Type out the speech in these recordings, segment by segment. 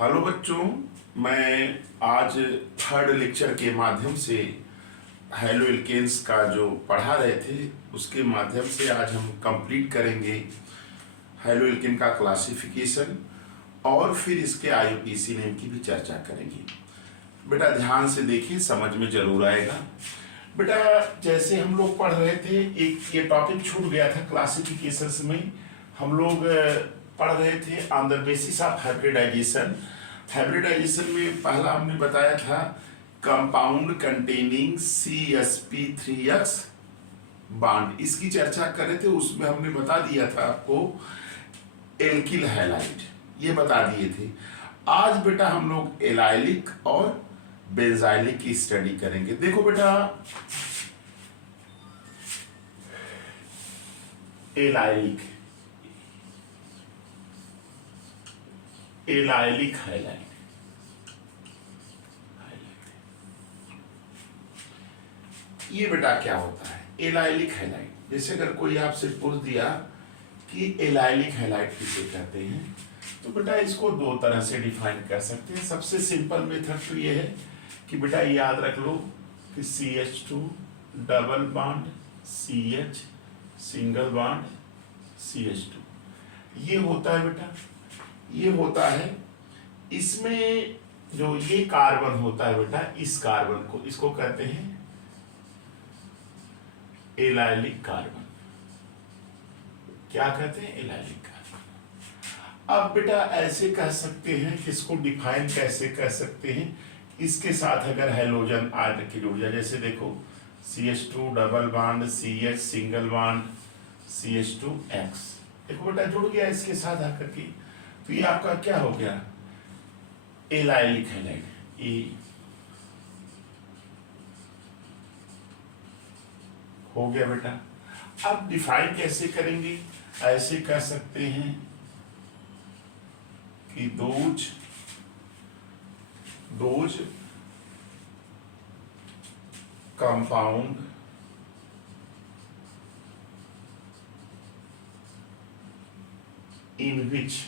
Hello बच्चों, मैं आज थर्ड लेक्चर के माध्यम से हेलो एल्केन्स का जो पढ़ा रहे थे उसके माध्यम से आज हम कंप्लीट करेंगे हेलो एल्केन का क्लासिफिकेशन और फिर इसके आईयूपीएसी नेम की भी चर्चा करेंगे। बेटा ध्यान से देखिए, समझ में जरूर आएगा। बेटा जैसे हम लोग पढ़ रहे थे, एक ये टॉपिक छूट गया था क्लासिफिकेशंस में। हम लोग पढ़ रहे थे on the basis of hybridisation. Hybridisation में पहला हमने बताया था कंपाउंड कंटेनिंग CsP3x बॉन्ड, इसकी चर्चा कर रहे थे। उसमें हमने बता दिया था आपको एल्किल हैलाइड, ये बता दिए थे। आज बेटा हम लोग एलाइलिक और बेंजाइलिक की स्टडी करेंगे। देखो बेटा, एलाइलिक एलाइलिक हैलाइड, ये बेटा क्या होता है एलाइलिक हैलाइड। जैसे अगर कोई आपसे पूछ दिया कि एलाइलिक हैलाइड किसे कहते हैं, तो बेटा इसको दो तरह से डिफाइन कर सकते हैं। सबसे सिंपल मेथड तो ये है कि बेटा याद रख लो कि CH2 double bond CH single bond CH2, ये होता है बेटा, ये होता है। इसमें जो ये कार्बन होता है बेटा, इस कार्बन को इसको कहते हैं एलाइलिक कार्बन। क्या कहते हैं? Allylic carbon. अब बेटा ऐसे कह सकते हैं कि इसको डिफाइन कैसे कर सकते हैं, इसके साथ अगर हैलोजन आयन की जुड़ जाए, जैसे देखो CH2 double bond CH single bond CH2X, देखो बेटा जुड़ गया इसके साथ आकर के, तो ये आपका क्या हो गया? Allylic halide. ए हो गया बेटा। अब डिफाइन कैसे करेंगे? ऐसे कह सकते हैं कि those compound in which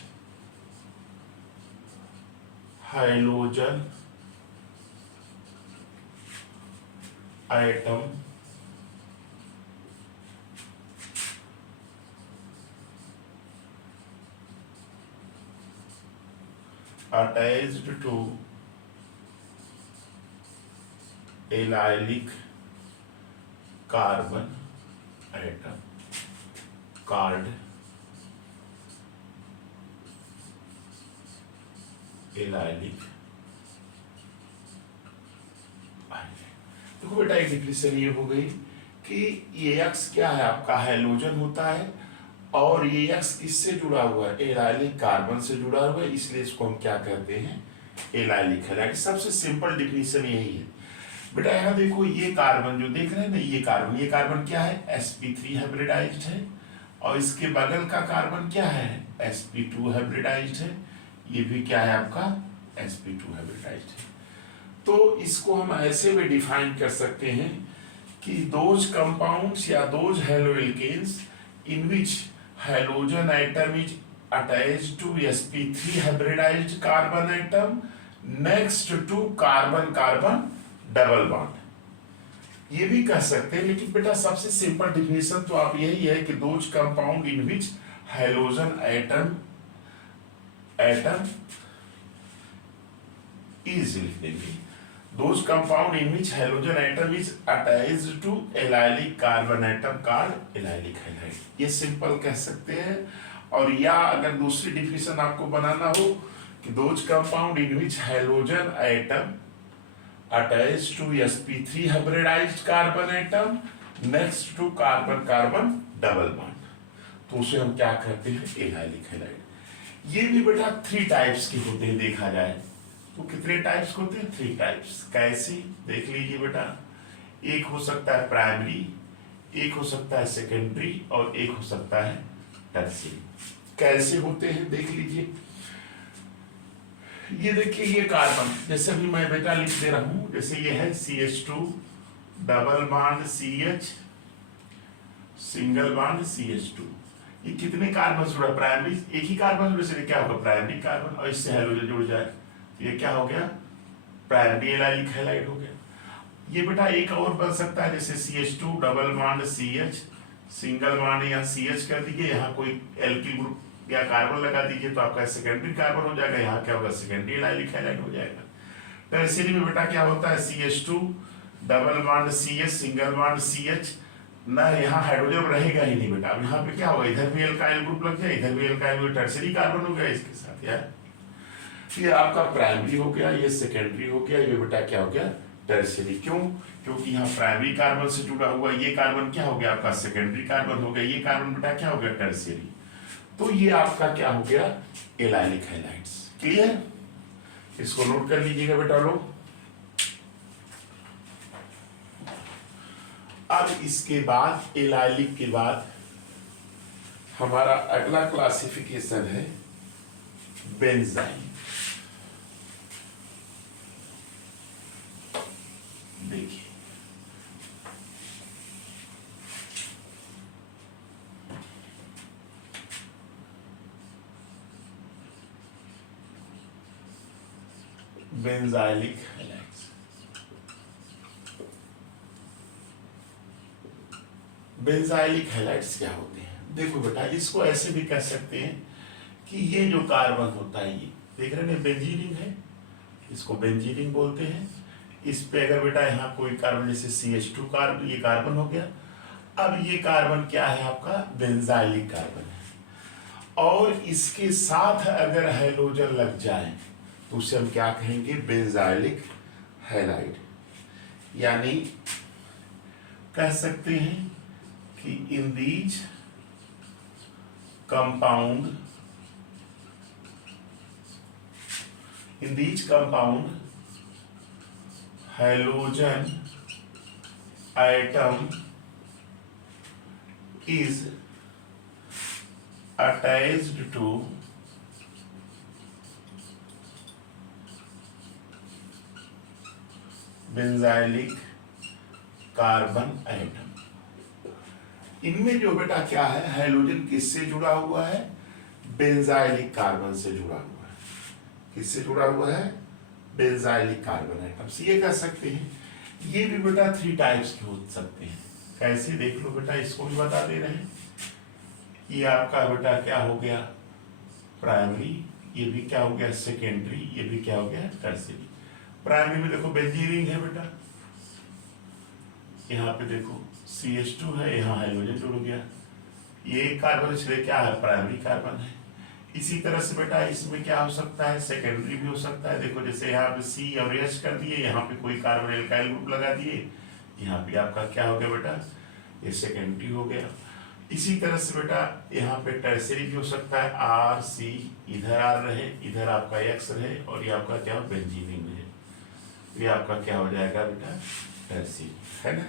halogen atom attached to allylic carbon atom called allylic. देखो बेटा एक डिफिनेशन ये हो गई कि ये X क्या है आपका? हैलोजन होता है, और ये X किससे जुड़ा हुआ है? एलाइलिक कार्बन से जुड़ा हुआ है, इसलिए इसको हम क्या कहते हैं? Allylic halide. सबसे सिंपल डिफिनेशन यही है बेटा। यहाँ देखो ये कार्बन जो देख रहे हैं ना, ये कार्बन क्या है? sp3 हाइब्रिडाइज्ड है, और इसके बगल का कार्बन क्या है? sp2 हाइब्रिडाइज्ड है। ये भी क्या है आपका? sp2 हाइब्रिडाइज्ड है। तो इसको हम ऐसे भी डिफाइन कर सकते हैं कि दोज कंपाउंड्स या those haloalkanes in which halogen atom is attached to sp3 hybridised carbon atom next to carbon carbon double bond, ये भी कह सकते हैं। लेकिन बेटा सबसे सिंपल डिफिनेशन तो आप यही है कि those compound in which halogen atom is लिख देंगे। Those compound in which halogen atom is attached to allylic carbon atom called allylic halide, ये सिंपल कह सकते हैं। और या अगर दूसरी डिफिनेशन आपको बनाना हो कि those compound in which halogen atom attached to sp3 hybridized carbon atom next to carbon carbon double bond, तो उसे हम क्या कहते हैं? Allylic halide. ये भी बेटा 3 टाइप्स के होते हैं, देखा जाए तो कितने टाइप्स होते हैं? 3 टाइप्स। कैसे? देख लीजिए बेटा, एक हो सकता है प्राइमरी, एक हो सकता है सेकेंडरी, और एक हो सकता है टर्शियरी। कैसे होते हैं देख लीजिए। ये देखिए ये कार्बन, जैसे भी मैं बेटा लिख दे रहा हूं, जैसे ये है CH2 double bond CH single bond CH2, ये कितने कार्बन जुड़ा, प्राइमरी एक ही कार्बन जुड़े से क्या होगा प्राइमरी कार्बन, और इससे हाइड्रोजन जुड़ जाए तो ये क्या हो गया प्राइमरी एलाइलिक हैलाइड हो गया। ये बेटा एक और बन सकता है जैसे CH2 double bond CH single bond या CH कर दीजिए, यहाँ कोई एल्किल ग्रुप या कार्बन लगा दीजिए तो आपका सेकेंडरी कार्बन हो जाएगा, यहाँ क्या होगा सेकेंडरी एलाइलिक हैलाइड हो जाएगा। टर्शियरी में बेटा क्या होता है CH2 double bond CH single bond CH ना, यहाँ हाइड्रोजन रहेगा ही नहीं बेटा। अब यहाँ पे क्या होगा इधर भी एल्काइल ग्रुप लग जाए, इधर भी एल्काइल ग्रुप, टर्शियरी कार्बन हो गया इसके साथ यार। ये आपका प्राइमरी हो गया, ये सेकेंडरी हो गया, ये बेटा क्या हो गया टर्शियरी। क्यों? क्योंकि यहाँ प्राइमरी कार्बन से जुड़ा हुआ ये कार्बन क्या हो गया आपका सेकेंडरी कार्बन हो गया, ये कार्बन बेटा क्या हो गया टर्शियरी। तो ये आपका क्या हो गया एलाइलिक हैलाइड्स। क्लियर? इसको नोट कर लीजिएगा बेटा लोग। अब इसके बाद एलाइलिक के बाद हमारा अगला क्लासिफिकेशन है बेंजाइन। देखिए बेंजाइलिक हैलाइड्स। बेंजाइलिक हैलाइड्स क्या होते हैं? देखो बेटा इसको ऐसे भी कह सकते हैं कि ये जो कार्बन होता है, ये देख रहे हैं बेंजीन रिंग है, इसको बेंजीन रिंग बोलते हैं। इस पे अगर बेटा यहाँ कोई कार्बन जैसे CH2 कार्बन, ये कार्बन हो गया। अब ये कार्बन क्या है आपका बेंजाइलिक कार्बन है, और इसके साथ अगर हैलोजन लग जाए तो उसे हम क्या कहेंगे बेंजाइलिक हैलाइड। यानी कह सकते हैं कि in these compound halogen atom is attached to benzylic carbon atom. इनमें जो बेटा क्या है हाइड्रोजन किससे जुड़ा हुआ है बेंजाइलिक कार्बन से जुड़ा हुआ है। किससे जुड़ा हुआ है बेंजाइलिक कार्बन एटम से। ये कह सकते हैं ये भी बेटा 3 टाइप्स के हो सकते हैं। कैसे देख लो बेटा, इसको भी बता दे रहे हैं। ये आपका बेटा क्या हो गया प्राइमरी, ये भी क्या हो गया सेकेंडरी, ये भी क्या हो गया टर्शियरी। प्राइमरी में देखो बेंजीन रिंग है बेटा, यहाँ पे देखो CH2 है, यहाँ हाइड्रोजन जुड़ गया, ये कार्बन इसलिए क्या है प्राइमरी कार्बन है। इसी तरह से बेटा इसमें क्या हो सकता है सेकेंडरी भी हो सकता है। देखो जैसे यहाँ पे C और H कर दिए, यहाँ पे कोई कार्बन एल्काइल ग्रुप लगा दिए, यहाँ पे आपका क्या हो गया बेटा ये सेकेंडरी हो गया। इसी तरह से बेटा यहाँ पे टर्शियरी भी हो सकता है, R C इधर R रहे, इधर आपका X रहे, और ये आपका क्या बेंजीन रिंग है, ये आपका क्या हो जाएगा बेटा टर्शियरी है ना।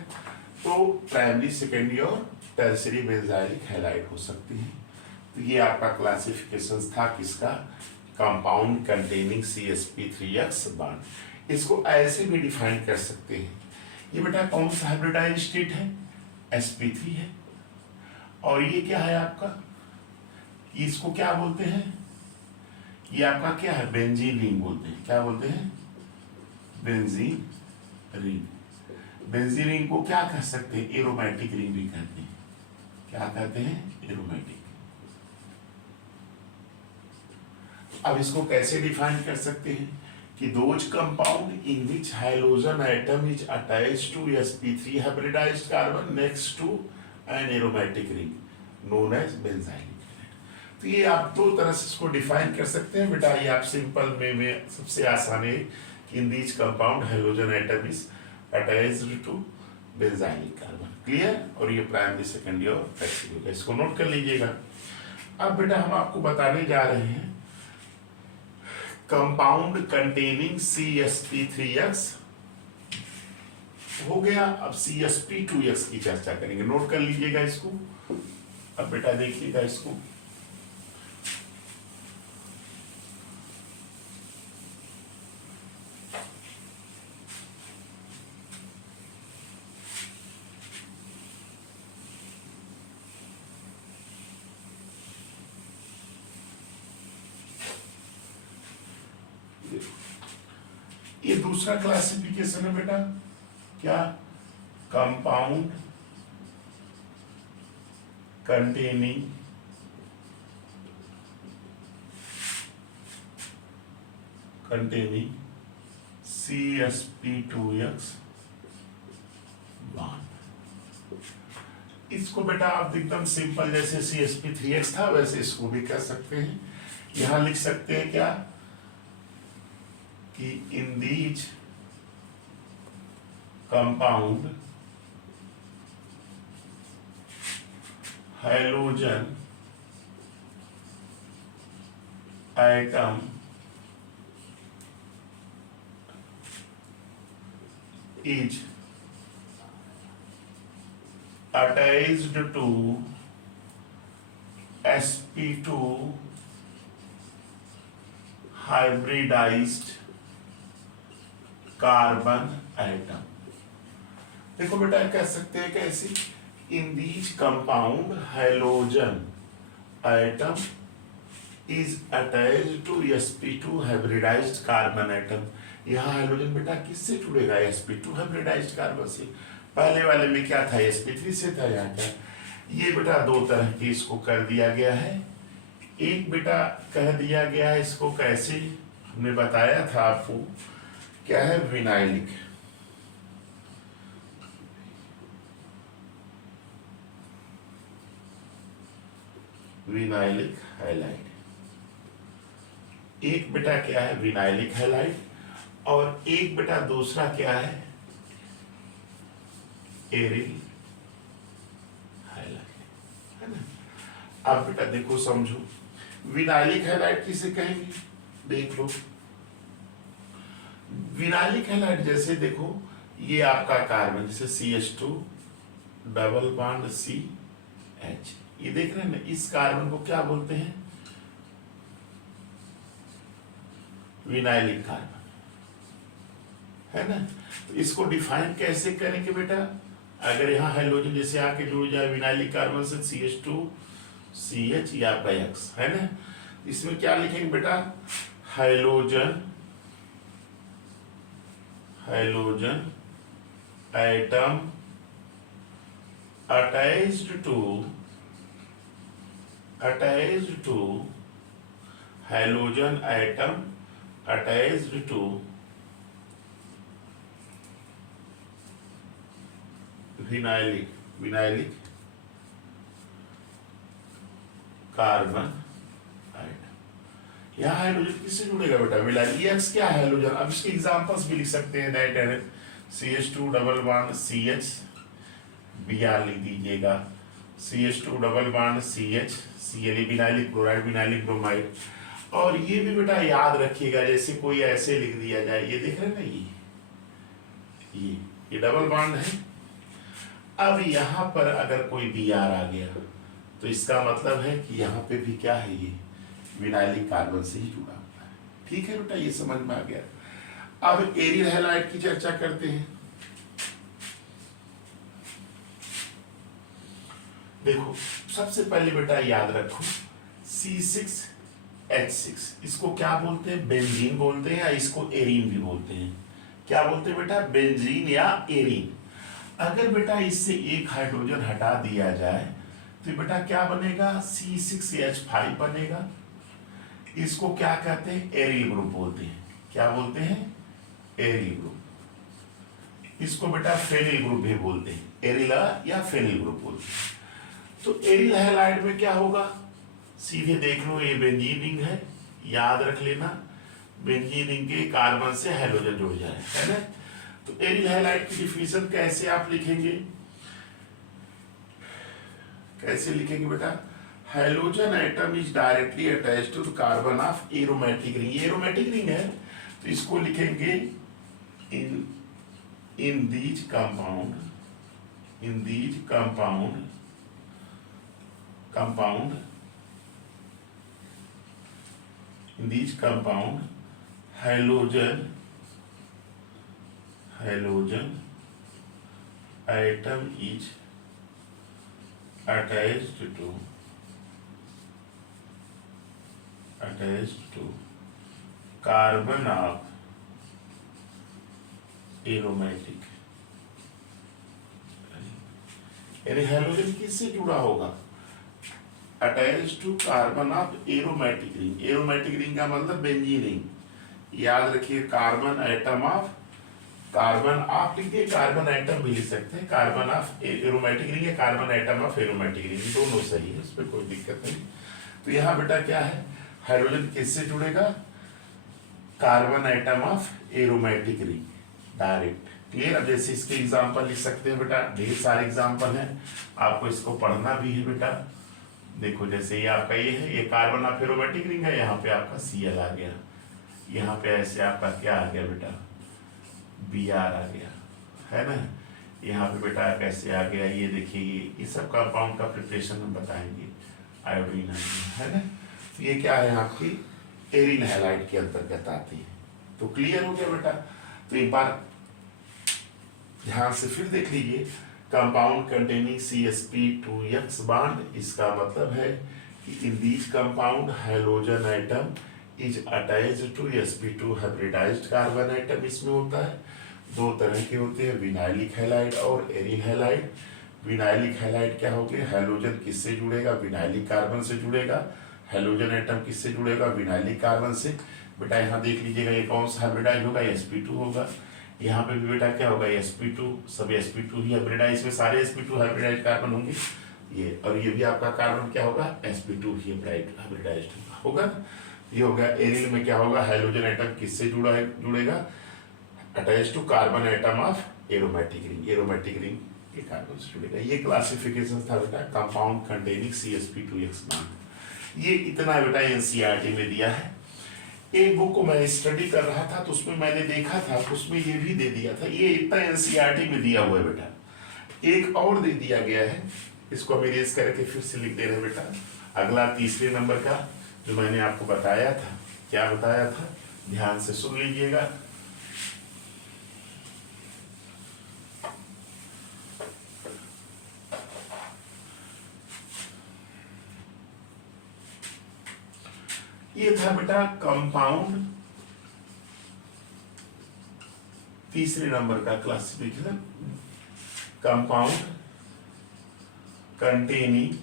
तो प्राइमरी सेकेंडरी और टर्शियरी बेंजाइलिक हैलाइड हो सकती है। तो ये आपका क्लासिफिकेशन था किसका कंपाउंड कंटेनिंग CsP3x बॉन्ड। इसको ऐसे भी डिफाइन कर सकते हैं, ये बेटा कौन सा हाइब्रिडाइज्ड स्टेट है sp3 है, और ये क्या है आपका इसको क्या बोलते हैं ये आपका क्या है बेंजीन रिंग बोलते हैं। क्या बोलते हैं बेंजीन रिंग। बेंजीन रिंग को क्या कह सकते हैं एरोमेटिक रिंग भी कहते हैं। क्या कहते हैं एरोमेटिक। अब इसको कैसे डिफाइन कर सकते हैं कि those compound in which hydrogen atom is attached to sp3 hybridised carbon next to an aromatic ring known as benzylic. तो ये आप 2 तरह से इसको डिफाइन कर सकते हैं बेटा। ये आप सिंपल में सबसे आसान है कि in these compound hydrogen atom is attached to benzylic carbon. Clear? और ये प्राइमरी सेकेंडरी और टर्शियरी, इसको नोट कर लीजिएगा। अब बेटा हम आपको बताने जा रहे हैं कंपाउंड कंटेनिंग CsP3x हो गया। अब CsP2x की चर्चा करेंगे, नोट कर लीजिएगा इसको। अब बेटा देखिएगा इसको, ये दूसरा क्लासिफिकेशन है बेटा, क्या? Compound containing CsP2x bond. इसको बेटा आप एकदम सिंपल, जैसे CsP3x था वैसे इसको भी कह सकते हैं। यहां लिख सकते हैं क्या कि in these compound halogen atom is attached to sp2 hybridized carbon atom. देखो बेटा कह सकते हैं कैसे, in these compound halogen atom is attached to sp2 hybridised carbon atom. यहाँ हाइड्रोजन बेटा किससे जुड़ेगा? sp2 हाइब्रिडाइज्ड कार्बन से। पहले वाले में क्या था? sp3 से था। यहाँ क्या ये बेटा दो तरह के इसको कर दिया गया है। एक बेटा कह दिया गया है इसको कैसे, हमने बताया था आपको, क्या है? विनाइलिक। Vinylic halide. एक बेटा क्या है? Vinylic halide. और एक बेटा दूसरा क्या है? एरिल हैलाइड, है ना। अब बेटा देखो समझो, विनाइलिक हैलाइड किसे कहेंगे? देख लो, विनाइलिक हैलाइड जैसे देखो ये आपका कार्बन, जैसे CH2 डबल बॉन्ड CH, ये देख रहे हैं ना, इस कार्बन को क्या बोलते हैं? विनाइलिक कार्बन, है ना। तो इसको डिफाइन कैसे करेंगे बेटा? अगर यहाँ हाइड्रोजन जैसे आके जुड़ जाए विनाइलिक कार्बन से CH2 CH या आपका X, है ना। इसमें क्या लिखेंगे बेटा? Hydrogen atom attached to hydrogen atom attached to vinylic carbon atom. यहाँ हाइड्रोजन किससे जुड़ेगा बेटा? विनाइलिक। X क्या है? हाइड्रोजन। अब इसके एग्जांपल्स भी लिख सकते हैं। Nitrogen CH2 double bond CH, Br लिख दीजिएगा। CH2 double bond CH, Cl vinylic chloride, vinylic bromide. और ये भी बेटा याद रखिएगा, जैसे कोई ऐसे लिख दिया जाए, ये देख रहे हैं ना, ये डबल बॉन्ड है। अब यहाँ पर अगर कोई Br आ गया तो इसका मतलब है कि यहाँ पे भी क्या है? ये विनाइलिक कार्बन से ही जुड़ा हुआ है। ठीक है बेटा, ये समझ में आ गया। अब एरिल हैलाइड की चर्चा करते हैं। देखो सबसे पहले बेटा याद रखो, C6H6 इसको क्या बोलते हैं? बेंजीन बोलते हैं, या इसको एरीन भी बोलते हैं। क्या बोलते हैं बेटा? बेंजीन या एरीन। अगर बेटा इससे एक हाइड्रोजन हटा दिया जाए तो बेटा क्या बनेगा? C6H5 बनेगा। इसको क्या कहते हैं? एरिल ग्रुप बोलते हैं। क्या बोलते हैं? Aryl group. इसको बेटा फेनिल ग्रुप भी बोलते हैं, एरिला या फेनिल ग्रुप बोलते हैं। तो एरिल हैलाइड में क्या होगा? सीधे देख लो, ये बेंजीन रिंग है, याद रख लेना, बेंजीन रिंग के कार्बन से हाइड्रोजन जुड़ जाए, है ना। तो एरिल हैलाइड की डिफिनेशन कैसे आप लिखेंगे? कैसे लिखेंगे बेटा? Hydrogen atom is directly attached to the carbon of aromatic ring. ये एरोमेटिक रिंग है, तो इसको लिखेंगे in these compound hydrogen atom is attached to carbon of aromatic, यानी हैलोजन किससे जुड़ा होगा, attach to carbon of aromatic ring. Aromatic ring का मतलब बेंजीन रिंग। याद रखिए कार्बन एटम ऑफ, कार्बन आप लिखिए, कार्बन एटम भी लिख सकते हैं, कार्बन ऑफ एरोमेटिक रिंग या carbon atom of aromatic ring, दोनों सही है, उस पर कोई दिक्कत नहीं। तो यहाँ बेटा क्या है, हाइड्रोजन किससे जुड़ेगा, carbon atom of aromatic ring direct. Clear. अब जैसे इसके एग्जांपल लिख सकते हैं बेटा, ढेर सारे एग्जांपल हैं, आपको इसको पढ़ना भी है बेटा। देखो जैसे ये आपका ये है, ये कार्बन ऑफ एरोमेटिक रिंग है, यहाँ पे आपका Cl आ गया, यहाँ पे ऐसे आपका क्या आ गया बेटा, Br आ गया, है ना। यहाँ पे बेटा कैसे आ गया, ये देखिए ये सब कंपाउंड का प्रिपरेशन हम बताएंगे, आयोडीन आ गया, है ना। तो ये क्या है आपकी एरिन हैलाइड के अंतर्गत आती है। तो क्लियर हो गया बेटा। तो एक बार ध्यान से फिर देख लीजिए, कंपाउंड कंटेनिंग sp2x बॉन्ड, इसका मतलब है कि in this compound hydrogen atom is attached to sp2 hybridised carbon atom. इसमें होता है दो तरह के होते हैं, विनाइलिक हैलाइड और एरिन हैलाइड। विनाइलिक हैलाइड क्या हो गया, हाइड्रोजन किससे जुड़ेगा, विनाइलिक कार्बन से जुड़ेगा। हाइड्रोजन एटम किससे जुड़ेगा, विनाइलिक कार्बन से। बेटा यहाँ देख लीजिएगा, ये कौन सा हाइब्रिडाइज होगा, sp2 होगा। यहाँ पे भी बेटा क्या होगा, sp2, सब sp2 ही हाइब्रिडाइज में, सारे sp2 हाइब्रिडाइज कार्बन होंगे ये, और ये भी आपका कार्बन क्या होगा, sp2 ही हाइब्रिडाइज होगा। ये होगा एरिन में क्या होगा, हाइड्रोजन एटम किससे जुड़ा है, जुड़ेगा attach to carbon atom of aromatic ring. Aromatic ring ये कार्बन से जुड़ेगा। ये क्लासिफिकेशन था बेटा कंपाउंड कंटेनिंग sp2x बॉन्ड। ये इतना बेटा एनसीईआरटी में दिया है। एक बुक को मैं स्टडी कर रहा था तो उसमें मैंने देखा था, उसमें ये भी दे दिया था, ये इतना एनसीईआरटी में दिया हुआ है बेटा। एक और दे दिया गया है, इसको हम इरेज करके फिर से लिख दे रहे हैं बेटा। अगला तीसरे नंबर का जो मैंने आपको बताया था, क्या बताया था, ध्यान से सुन लीजिएगा। ये था बेटा कंपाउंड, तीसरे नंबर का classification, compound containing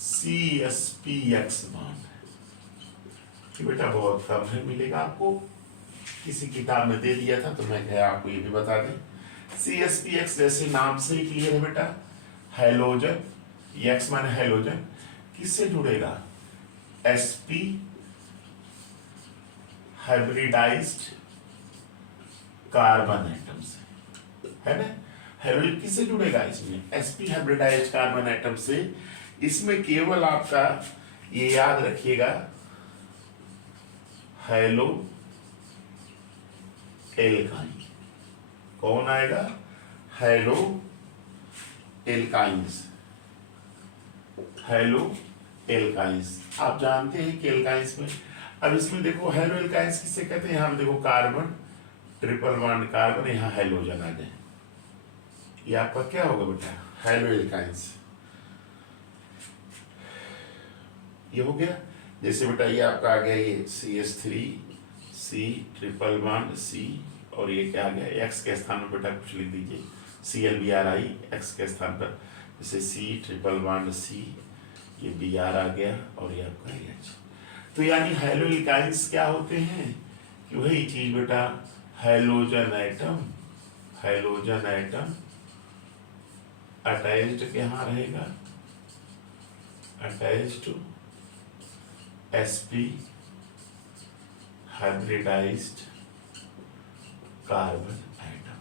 CsPX bond. ये बेटा बहुत कम है, मिलेगा आपको, किसी किताब में दे दिया था तो मैं कहा आपको ये भी बता दें। CsPX जैसे नाम से ही क्लियर है बेटा, हाइड्रोजन, X माने हाइड्रोजन, किससे जुड़ेगा, sp हाइब्रिडाइज्ड कार्बन एटम से, है ना। हाइड्रोजन किससे जुड़ेगा, इसमें sp हाइब्रिडाइज्ड कार्बन एटम से। इसमें केवल आपका ये याद रखिएगा, हेलो एल्काइन, कौन आएगा, हेलो एल्काइंस, हेलो एल्काइंस। आप जानते हैं कि एल्काइंस में, अब इसमें देखो हेलो एल्काइंस किससे कहते हैं, यहाँ पे देखो कार्बन ट्रिपल बॉन्ड कार्बन, यहाँ हाइड्रोजन आ जाए, ये आपका क्या होगा बेटा, हेलो एल्काइंस। ये हो गया। जैसे बेटा ये आपका आ गया, ये CH3C ट्रिपल बॉन्ड C, और ये क्या आ गया, X के स्थान पर बेटा कुछ लिख दीजिए, ClBrI X के स्थान पर, जैसे C ट्रिपल बॉन्ड C, ये Br आ गया, और ये आपका H। तो यानी हेलो एल्काइंस क्या होते हैं, कि वही चीज बेटा, hydrogen atom, hydrogen atom attached कहाँ रहेगा, attached to sp hybridised carbon atom.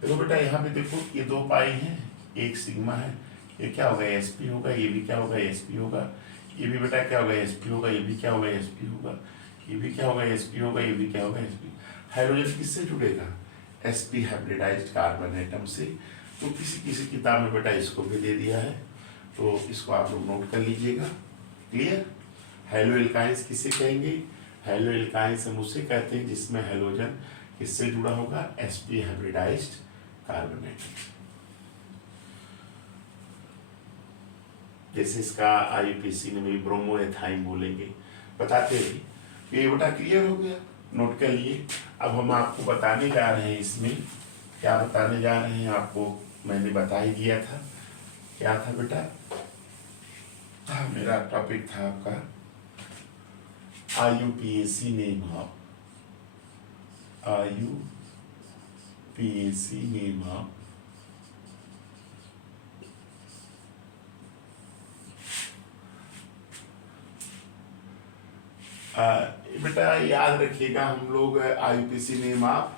देखो बेटा यहाँ पे देखो, ये दो पाई हैं, एक सिग्मा है, ये क्या होगा, sp होगा, ये भी क्या होगा, sp होगा, ये भी बेटा क्या होगा, sp होगा, ये भी क्या होगा, sp होगा, ये भी क्या होगा, sp होगा, ये भी क्या होगा, sp। हाइड्रोजन किससे जुड़ेगा, sp हाइब्रिडाइज्ड कार्बन एटम से। तो किसी किसी किताब में बेटा इसको भी दे दिया है, तो इसको आप लोग नोट कर लीजिएगा। क्लियर। हेलो एल्काइंस किसे कहेंगे, हेलो एल्काइंस हम उसे कहते हैं जिसमें हाइड्रोजन किससे जुड़ा होगा, sp हाइब्रिडाइज्ड कार्बन एटम। जैसे इसका IUPAC में भी ब्रोमोएथाइन बोलेंगे, बताते हैं। ये बेटा क्लियर हो गया, नोट कर लिए। अब हम आपको बताने जा रहे हैं, इसमें क्या बताने जा रहे हैं आपको मैंने बता ही दिया था। क्या था बेटा? मेरा टॉपिक था आपका IUPAC name of, IUPAC name of बेटा याद रखिएगा, हम लोग IUPAC name of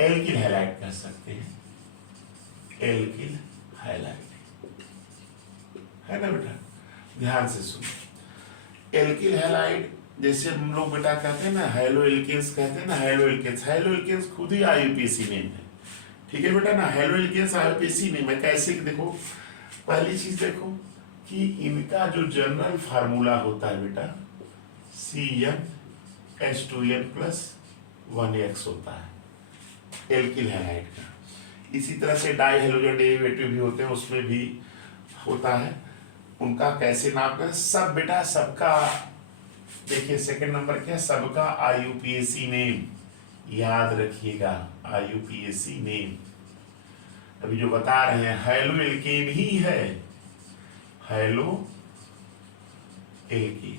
alkyl halide कर सकते हैं, एल्किल हैलाइड, है ना बेटा? ध्यान से सुनो। एल्किल हैलाइड जैसे हम लोग बेटा कहते हैं ना, हेलो एल्केन्स कहते हैं ना, हेलो एल्केन्स, हेलो एल्केन्स खुद ही IUPAC नेम है, ठीक है बेटा ना? हेलो एल्केन्स IUPAC नेम है। कैसे? देखो, पहली चीज देखो कि इनका जो जनरल फार्मूला होता है बेटा CnH2n+1x होता है एल्किल हैलाइड का। इसी तरह से डाई हेलोजन डेरिवेटिव भी होते हैं, उसमें भी होता है। उनका कैसे नाम करें? सब बेटा, सबका देखिए सेकंड नंबर क्या है, सबका IUPAC नेम याद रखिएगा, IUPAC नेम। अभी जो बता रहे हैं हेलो एल्केन ही है, हेलो एल्केन,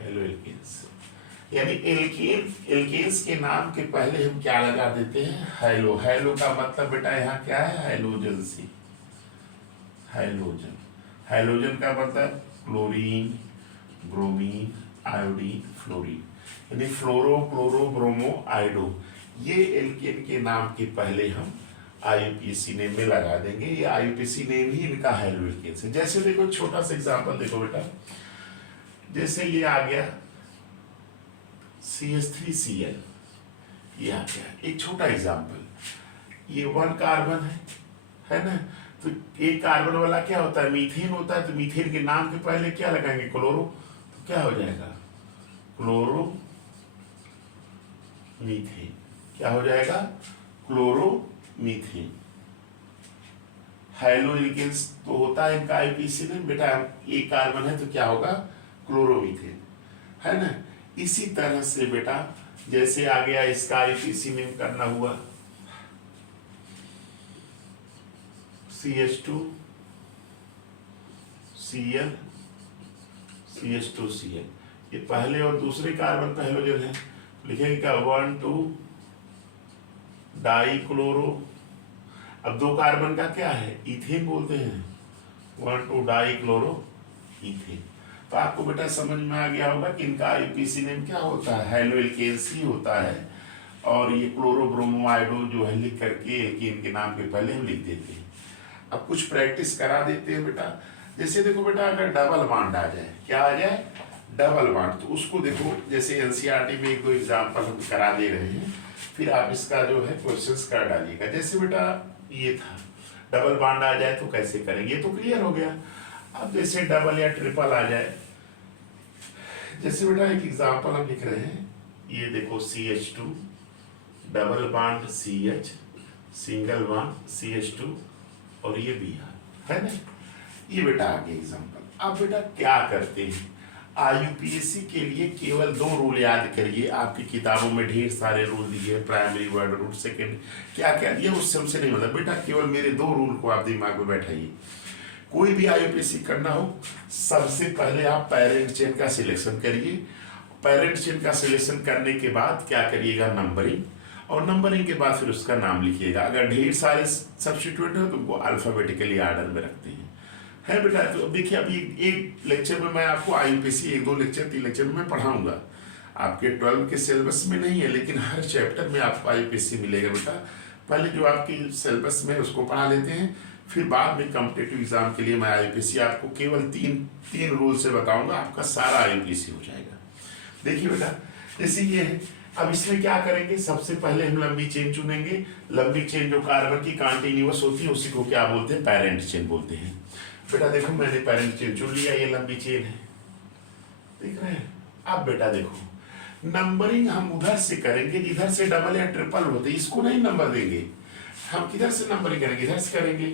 हेलो एल्केन्स, यानी एल्केन्स के नाम के पहले हम क्या लगा देते हैं? हेलो। हेलो का मतलब बेटा यहाँ क्या है? हाइड्रोजन से, हाइड्रोजन। हाइड्रोजन का मतलब क्लोरीन, ब्रोमीन, आयोडीन, फ्लोरीन, यानी फ्लोरो, क्लोरो, ब्रोमो, आयोडो। ये एल्केन के नाम के पहले हम IUPAC नेम में लगा देंगे। ये IUPAC नेम ही इनका हेलो एल्केन से। जैसे देखो, छोटा सा एग्जांपल देखो बेटा, जैसे ये आ गया CH3Cl, ये आ गया एक छोटा एग्जांपल, ये 1 कार्बन है ना? तो एक कार्बन वाला क्या होता है? मीथेन होता है। तो मीथेन के नाम के पहले क्या लगाएंगे? क्लोरो। तो क्या हो जाएगा? Chloro methane. क्या हो जाएगा? Chloro methane. हेलो एल्केन्स तो होता है इनका IUPAC नेम बेटा, एक कार्बन है तो क्या होगा? क्लोरोमीथेन, है ना? इसी तरह से बेटा जैसे आ गया इसका IUPAC नेम करना हुआ CH2Cl, CH2Cl, ये पहले और दूसरे कार्बन का हेलोजन है, लिखेंगे क्या? 1,2 डाई क्लोरो। अब 2 कार्बन का क्या है? इथेन बोलते हैं, 1,2 डाई क्लोरो इथेन। तो आपको बेटा समझ में आ गया होगा कि इनका IUPAC नेम क्या होता है? हेलो एल्केन्स ही होता है। और ये क्लोरो, ब्रोमो, आयोडो जो है लिख करके एल्केन के नाम के पहले हम लिख देते हैं। अब कुछ प्रैक्टिस करा देते हैं बेटा। जैसे देखो बेटा, अगर डबल बॉन्ड आ जाए, क्या आ जाए? डबल बॉन्ड, तो उसको देखो, जैसे NCERT में 1-2 एग्जाम्पल हम करा दे रहे हैं, फिर आप इसका जो है क्वेश्चंस कर डालिएगा। जैसे बेटा ये था, डबल बॉन्ड आ जाए तो कैसे करेंगे? ये तो क्लियर हो गया। अब जैसे डबल या ट्रिपल आ जाए, जैसे बेटा एक एग्जाम्पल हम लिख रहे हैं, ये देखो CH2 double bond CH, single bond CH2 और ये Br, है ना? ये बेटा आ गया एग्जाम्पल। अब बेटा क्या करते हैं? IUPAC के लिए केवल 2 रूल याद करिए। आपकी किताबों में ढेर सारे रूल दिए, प्राइमरी वर्ड रूल, सेकेंड क्या क्या दिया, उससे हमसे नहीं मतलब बेटा, केवल मेरे 2 रूल को आप दिमाग में बैठाइए। कोई भी IUPAC करना हो, सबसे पहले आप पेरेंट चेन का सिलेक्शन करिए। पेरेंट चेन का सिलेक्शन करने के बाद क्या करिएगा? नंबरिंग, और नंबरिंग के बाद फिर उसका नाम लिखिएगा। अगर ढेर सारे सब्स्टिट्यूएंट हो तो उनको अल्फाबेटिकली आर्डर में रखते हैं, है बेटा? तो देखिए, अभी एक लेक्चर में मैं आपको IUPAC 1-2 लेक्चर 3 लेक्चर में मैं पढ़ाऊंगा। आपके 12 के सिलेबस में नहीं है, लेकिन हर चैप्टर में आपको IUPAC मिलेगा बेटा। पहले जो आपकी सिलेबस में उसको पढ़ा लेते हैं, फिर बाद में कॉम्पिटिटिव एग्जाम के लिए मैं IUPAC आपको केवल तीन रूल से बताऊंगा, आपका सारा IUPAC हो जाएगा। देखिए बेटा, जैसे ये है, अब इसमें क्या करेंगे? सबसे पहले हम लंबी चेन चुनेंगे। लंबी चेन जो कार्बन की कंटिन्यूअस होती है उसी को क्या बोलते हैं? पेरेंट चेन बोलते हैं। बेटा देखो, मैंने पेरेंट चेन चुन लिया, ये लंबी चेन है, देख रहे हैं? अब बेटा देखो, नंबरिंग हम उधर से करेंगे जिधर से डबल या ट्रिपल होते, इसको नहीं नंबर देंगे हम। किधर से नंबरिंग करेंगे? इधर से करेंगे।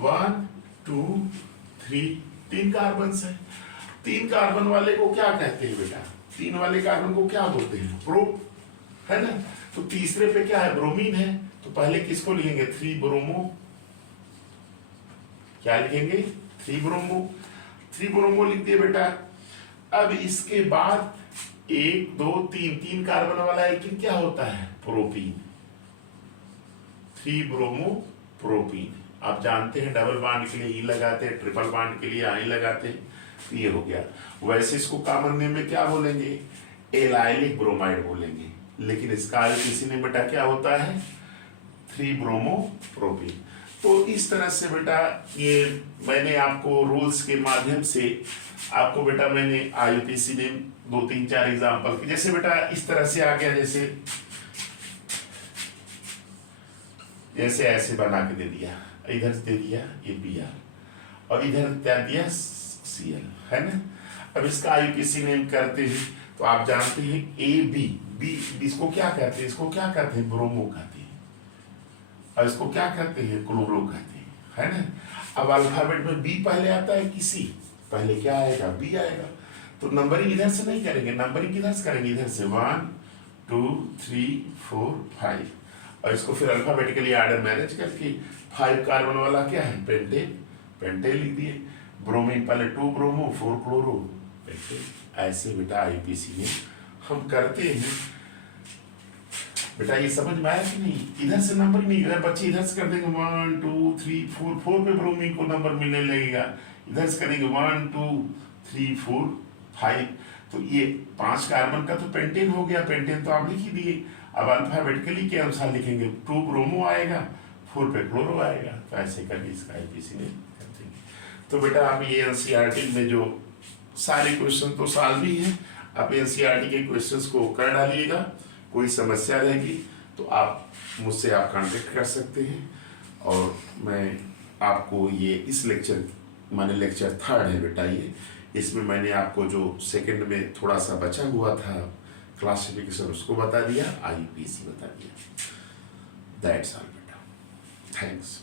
1 2 3, 3 कार्बन है। 3 कार्बन वाले को क्या कहते हैं बेटा? 3 वाले कार्बन को क्या बोलते हैं? प्रो, है ना। तो तीसरे पे क्या है? ब्रोमीन है। तो पहले किसको लिखेंगे? 3 ब्रोमो, क्या लिखेंगे? 3 ब्रोमो, 3 ब्रोमो लिख दिए बेटा। अब इसके बाद 1 2 3 कार्बन वाला एल्कीन क्या होता है? Propene, 3 bromo propene. आप जानते हैं डबल बॉन्ड के लिए ई लगाते हैं, ट्रिपल बॉन्ड के लिए आई लगाते हैं। तो ये हो गया। वैसे इसको कॉमन नेम में क्या बोलेंगे? एलाइलिक ब्रोमाइड बोलेंगे, लेकिन इसका आईयूपीएसी नेम बेटा क्या होता है? 3 ब्रोमो प्रोपीन। तो इस तरह से बेटा ये मैंने आपको रूल्स के माध्यम से आपको बेटा मैंने आईयूपीएसी नेम 2 3 4 एग्जाम्पल की, जैसे बेटा इस तरह से आ गया, जैसे ऐसे बना के दे दिया, इधर से दे दिया ये Br और इधर दे दिया Cl, है ना। अब इसका आईयूपीएसी नेम करते हैं तो आप जानते हैं बी इसको क्या कहते हैं? इसको क्या कहते हैं? ब्रोमो कहते हैं। और इसको क्या कहते हैं? क्लोरो कहते हैं, है ना। अब अल्फाबेट में बी पहले आता है कि सी? पहले क्या आएगा? बी आएगा। तो नंबरिंग इधर से नहीं करेंगे, नंबरिंग किधर से करेंगे? इधर से 1 2 3 4 5, और इसको फिर अल्फाबेटिकली ऑर्डर मैनेज करके 5 कार्बन वाला क्या है? पेंटेन लिख दिए। ब्रोमीन पहले 2 ब्रोमो 4 क्लोरो पेंटेन। ऐसे बेटा आईयूपीएसी में हम करते हैं। बेटा ये समझ में आया कि नहीं? इधर से नंबर नहीं, इधर बच्चे इधर से कर देंगे 1 2 3 4, 4 पे ब्रोमीन को नंबर मिलने लगेगा, इधर से करेंगे 1 2 3 4 5। तो ये 5 कार्बन का तो पेंटेन हो गया, पेंटेन तो आप लिख ही दिए। अब अल्फाबेटिकली के अनुसार लिखेंगे, 2 ब्रोमो आएगा, 4 पे क्लोरो आएगा। तो ऐसे करके इसका आईयूपीएसी में कर देंगे। तो बेटा आप ये एनसीईआरटी में जो सारे क्वेश्चन तो सॉल्व ही है, आप एनसीईआरटी के क्वेश्चंस को कर डालिएगा। कोई समस्या रहेगी तो आप मुझसे आप कांटेक्ट कर सकते हैं। और मैं आपको ये इस लेक्चर माने लेक्चर 3 है बेटा ये, इसमें मैंने आपको जो सेकंड में थोड़ा सा बचा हुआ था क्लासिफिकेशन उसको बता दिया, आईयूपीएसी बता दिया। दैट्स ऑल बेटा, थैंक्स।